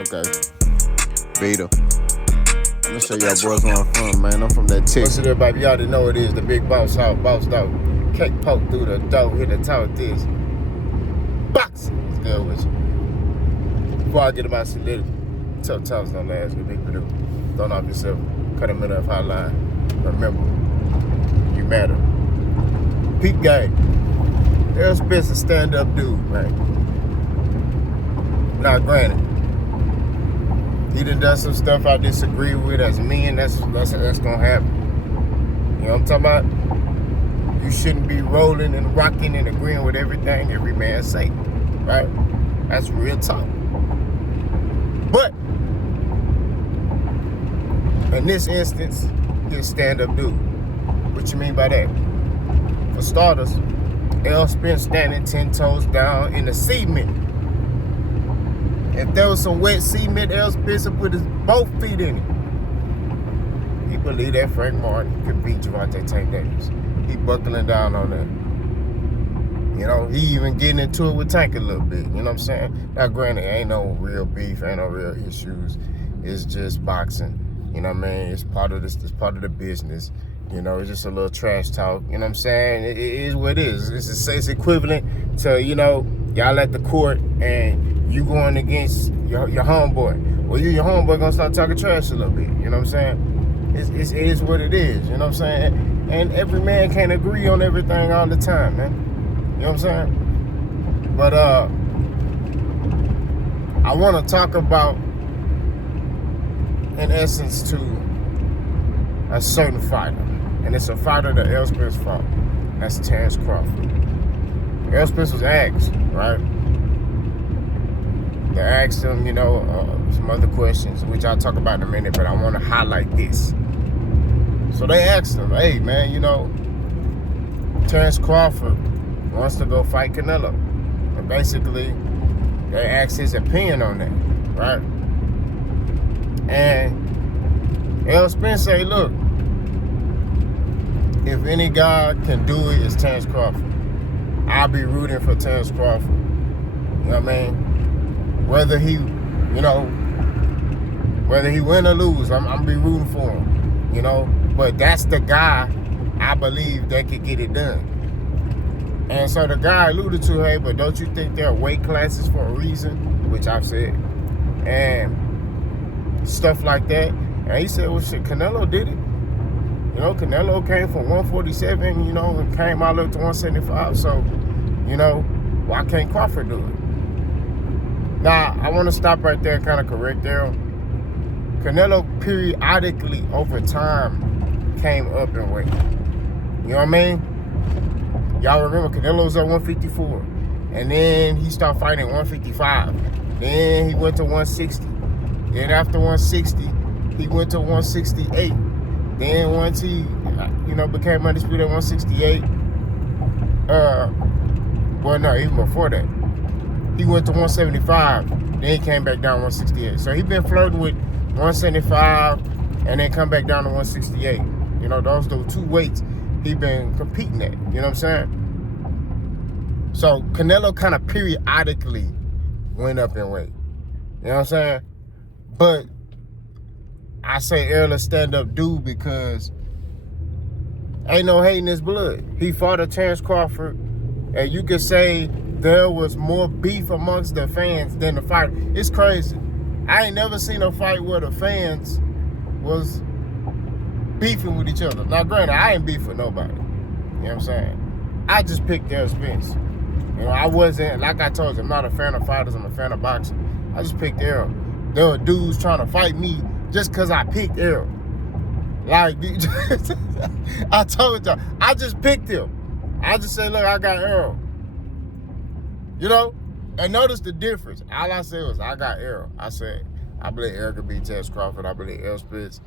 Okay. Vito. I'm gonna show y'all boys where I'm from, man. I'm from that Texas. What's it, everybody? Y'all already know it is the big boss house, boss dog. Cake poke through the door, hit the top of this. Boxing is good with you. Before I get about solidity, tough times don't last with Big Purdue. Don't knock yourself, cut a minute of hotline. Remember, you matter. Peak game. Errol Spence a stand-up dude, man. Now, granted, he done some stuff I disagree with as men. That's gonna happen. You know what I'm talking about? You shouldn't be rolling and rocking and agreeing with everything every man say, right? That's real talk. But in this instance, he's a stand-up dude. What you mean by that? For starters, Errol Spence standing 10 toes down in the cement. If there was some wet cement, Errol Spence would put his both feet in it. He believed that Frank Martin could beat Gervonta Tank Davis. He buckling down on that. You know, he even getting into it with Tank a little bit. You know what I'm saying? Now, granted, ain't no real beef, ain't no real issues. It's just boxing. You know what I mean? It's part of this. It's part of the business. You know, it's just a little trash talk. You know what I'm saying? It is what it is. It's equivalent to, you know, y'all at the court and you going against your homeboy. Well, your homeboy gonna start talking trash a little bit. You know what I'm saying? It is what it is. You know what I'm saying? And every man can't agree on everything all the time, man. You know what I'm saying? But I want to talk about, in essence, to a certain fighter. And it's a fighter that Errol Spence fought. That's Spence-Crawford. Errol Spence was asked, right? They asked him, you know, some other questions, which I'll talk about in a minute, but I want to highlight this. So they asked him, hey, man, you know, Spence-Crawford wants to go fight Canelo. And basically, they asked his opinion on that, right? And Errol Spence say, look, if any guy can do it, it's Spence-Crawford. I'll be rooting for Spence-Crawford. You know what I mean? Whether he, you know, whether he win or lose, I'm be rooting for him, you know? But that's the guy I believe that could get it done. And so the guy alluded to, hey, but don't you think there are weight classes for a reason? Which I've said. And stuff like that. And he said, well, shit, Canelo did it. You know, Canelo came from 147, you know, and came all up to 175. So, you know, why can't Crawford do it? Now, I want to stop right there and kind of correct there. Canelo periodically over time came up in weight. You know what I mean? Y'all remember Canelo's at 154. And then he started fighting at 155. Then he went to 160. Then after 160, he went to 168. Then once he, you know, became undisputed at 168, well, no, even before that, he went to 175. Then he came back down to 168. So he been flirting with 175 and then come back down to 168. You know, those two weights he been competing at. You know what I'm saying? So Canelo kind of periodically went up in weight. You know what I'm saying? But I say Errol a stand-up dude because ain't no hate in his blood. He fought a Spence-Crawford, and you could say there was more beef amongst the fans than the fighter. It's crazy. I ain't never seen a fight where the fans was beefing with each other. Now, granted, I ain't beef with nobody. You know what I'm saying? I just picked Errol Spence. You know, I wasn't, like I told you, I'm not a fan of fighters. I'm a fan of boxing. I just picked Errol. There were dudes trying to fight me just because I picked Errol. Like, I told y'all, I just picked him. I just said, look, I got Errol. You know? And notice the difference. All I said was, I got Errol. I said, I believe Errol could beat Spence-Crawford. I believe Errol Spence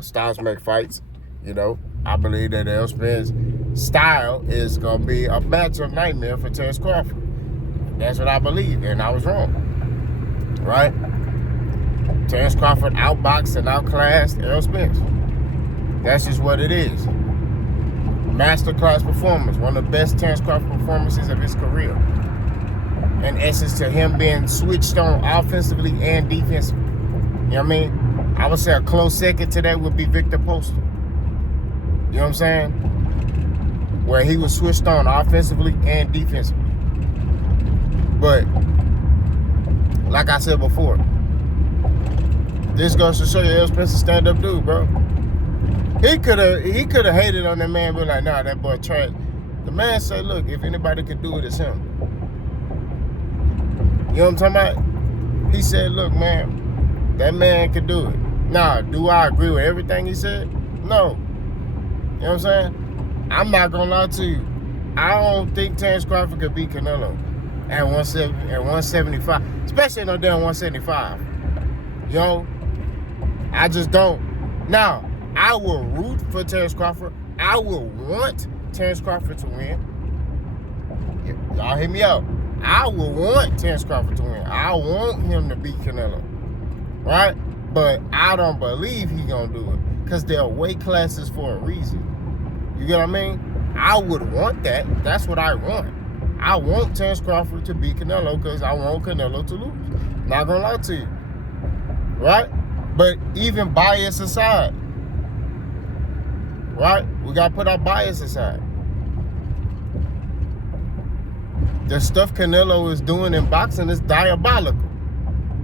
styles make fights. You know? I believe that Errol Spence style is going to be a matchup nightmare for Spence-Crawford. That's what I believe, and I was wrong. Right? Spence-Crawford outboxed and outclassed Errol Spence. That's just what it is. Masterclass performance. One of the best Spence-Crawford performances of his career. in essence, to him being switched on offensively and defensively. You know what I mean? I would say a close second to that would be Victor Postal. You know what I'm saying? Where he was switched on offensively and defensively. But like I said before, this goes to show you Errol Spence a stand-up dude, bro. He could have hated on that man, but like, nah, that boy trash. The man said, look, if anybody could do it, it's him. You know what I'm talking about? He said, look, man, that man could do it. Now, do I agree with everything he said? No. You know what I'm saying? I'm not gonna lie to you. I don't think Terence Crawford could beat Canelo at 175, especially no damn 175. You know, I just don't. Now, I will root for Terence Crawford. I will want Terence Crawford to win. Y'all hear me out. I will want Terence Crawford to win. I want him to beat Canelo, right? But I don't believe he's gonna do it because they're weight classes for a reason. You get what I mean? I would want that. That's what I want. I want Terence Crawford to beat Canelo because I want Canelo to lose. Not gonna lie to you, right? But even bias aside, right? We gotta put our bias aside. The stuff Canelo is doing in boxing is diabolical.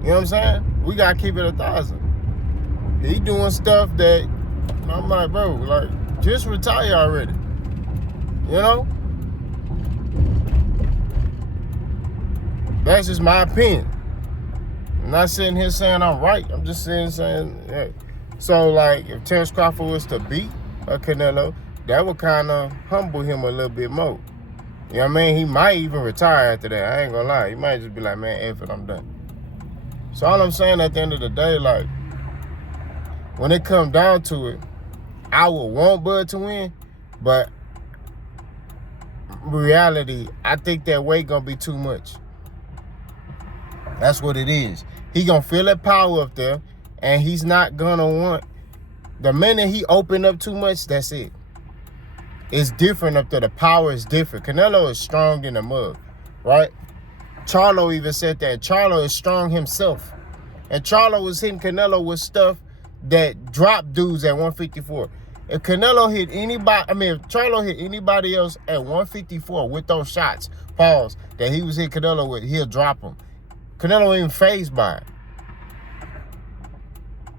You know what I'm saying? We gotta keep it 1,000. He doing stuff that I'm like, bro, like, just retire already. You know? That's just my opinion. I'm not sitting here saying I'm right. I'm just saying, hey. So, like, if Terence Crawford was to beat Canelo, that would kind of humble him a little bit more. You know what I mean? He might even retire after that. I ain't gonna lie. He might just be like, man, F it, I'm done. So all I'm saying at the end of the day, like, when it comes down to it, I would want Bud to win, but reality, I think that weight gonna be too much. That's what it is. He gonna feel that power up there, and he's not gonna want. The minute he open up too much, that's it. It's different up there. The power is different. Canelo is strong in the mud, right? Charlo even said that. Charlo is strong himself. And Charlo was hitting Canelo with stuff that dropped dudes at 154. If Canelo hit anybody, if Charlo hit anybody else at 154 with those shots, pause, that he was hitting Canelo with, he'll drop him. Canelo ain't fazed by it.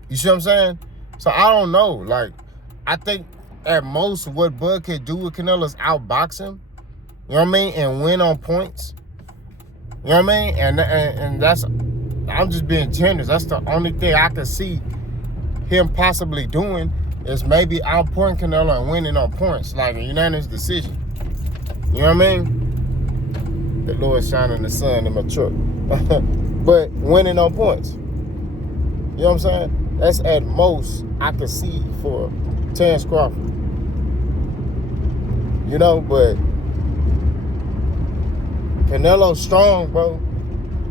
You see what I'm saying? So I don't know. Like, I think at most what Bud can do with Canelo is outbox him. You know what I mean? And win on points. You know what I mean? And that's, I'm just being generous. That's the only thing I can see him possibly doing is maybe outpointing Canelo and winning on points, like a unanimous decision. You know what I mean? The Lord shining the sun in my truck. But winning on points. You know what I'm saying? That's at most I can see for Terence Crawford. You know, but Canelo's strong, bro.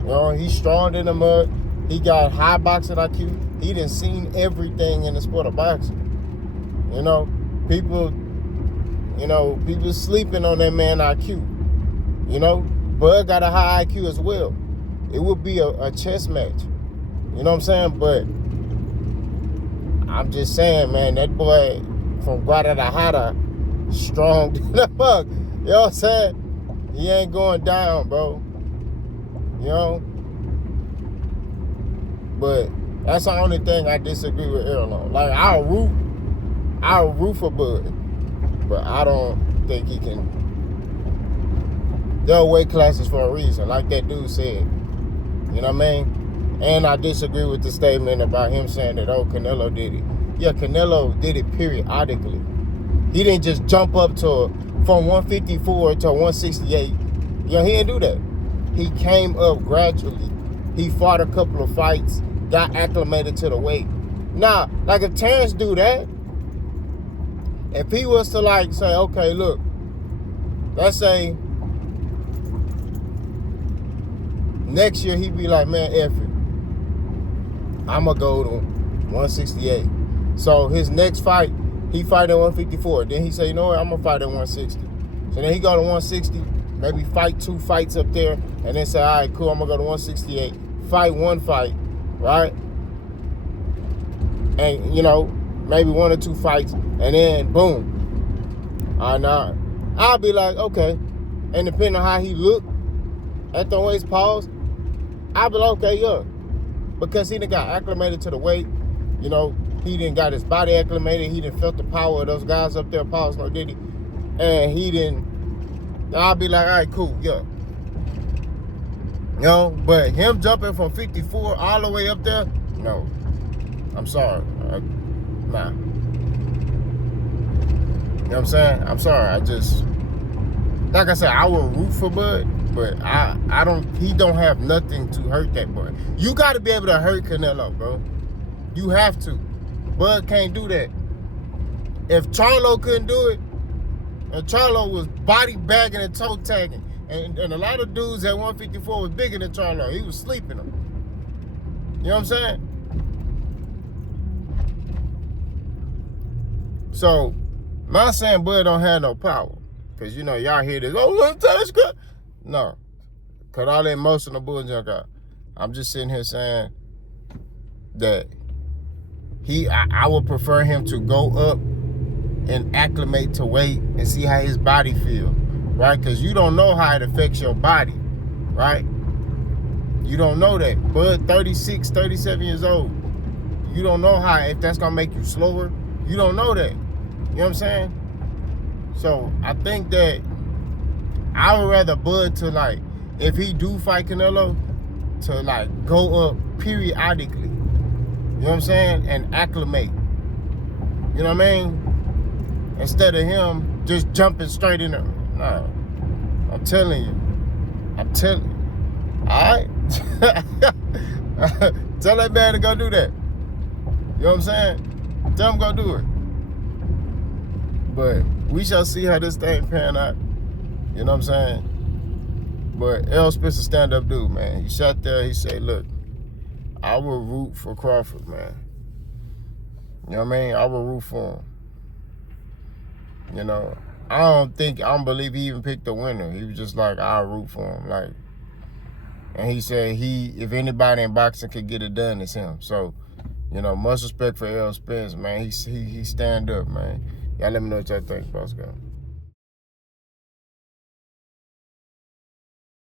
You know, he's strong in the mud. He got high boxing IQ. He done seen everything in the sport of boxing. You know, people sleeping on that man IQ. You know, Bud got a high IQ as well. It would be a chess match. You know what I'm saying? But I'm just saying, man, that boy from Guadalajara, strong to the fuck. You know what I'm saying? He ain't going down, bro. You know? But that's the only thing I disagree with Errol on. Like, I'll root for Bud, but I don't think he can. There are weight classes for a reason, like that dude said. You know what I mean? And I disagree with the statement about him saying that, oh, Canelo did it. Yeah, Canelo did it periodically. He didn't just jump up from 154 to 168. You know, he didn't do that. He came up gradually. He fought a couple of fights, got acclimated to the weight. Now, like if Terence do that, if he was to like say, okay, look, let's say next year he'd be like, man, F it. I'm going to go to 168. So his next fight, he fight at 154. Then he say, you know what, I'm going to fight at 160. So then he go to 160. maybe fight 2 fights up there, and then say, all right, cool, I'm gonna go to 168, fight 1 fight, right? And you know, maybe 1 or 2 fights, and then boom. Now I'll be like, okay, and depending on how he look at the waist pause, I'll be like, okay, yeah, because he done got acclimated to the weight, you know, he done got his body acclimated, he done felt the power of those guys up there, pause, no did he, and he didn't. I'll be like, all right, cool, yeah. You know, but him jumping from 54 all the way up there, no. I'm sorry. Nah. You know what I'm saying? I'm sorry. I just, like I said, I will root for Bud, but I don't, he don't have nothing to hurt that boy. You got to be able to hurt Canelo, bro. You have to. Bud can't do that. If Charlo couldn't do it, and Charlo was body bagging and toe tagging, and a lot of dudes at 154 was bigger than Charlo. He was sleeping them. You know what I'm saying? So, not saying Bud don't have no power. Because, you know, y'all hear this, oh, one touch cut. No. Cut all that emotional bull junk out. I'm just sitting here saying that I would prefer him to go up and acclimate to weight and see how his body feel, right? Because you don't know how it affects your body, right? You don't know that. Bud, 36, 37 years old. You don't know how, if that's going to make you slower. You don't know that. You know what I'm saying? So, I think that I would rather Bud to, like, if he do fight Canelo, to, like, go up periodically. You know what I'm saying? And acclimate. You know what I mean? Instead of him just jumping straight in there. No. I'm telling you. I'm telling you. All right? Tell that man to go do that. You know what I'm saying? Tell him go do it. But we shall see how this thing pan out. You know what I'm saying? But Errol Spence a stand-up dude, man. He sat there, he said, look, I will root for Crawford, man. You know what I mean? I will root for him. You know, I don't believe he even picked the winner. He was just like, I'll root for him. Like, and he said if anybody in boxing could get it done, it's him. So, you know, much respect for Errol Spence, man. He stand up, man. Y'all let me know what y'all think, boss guy.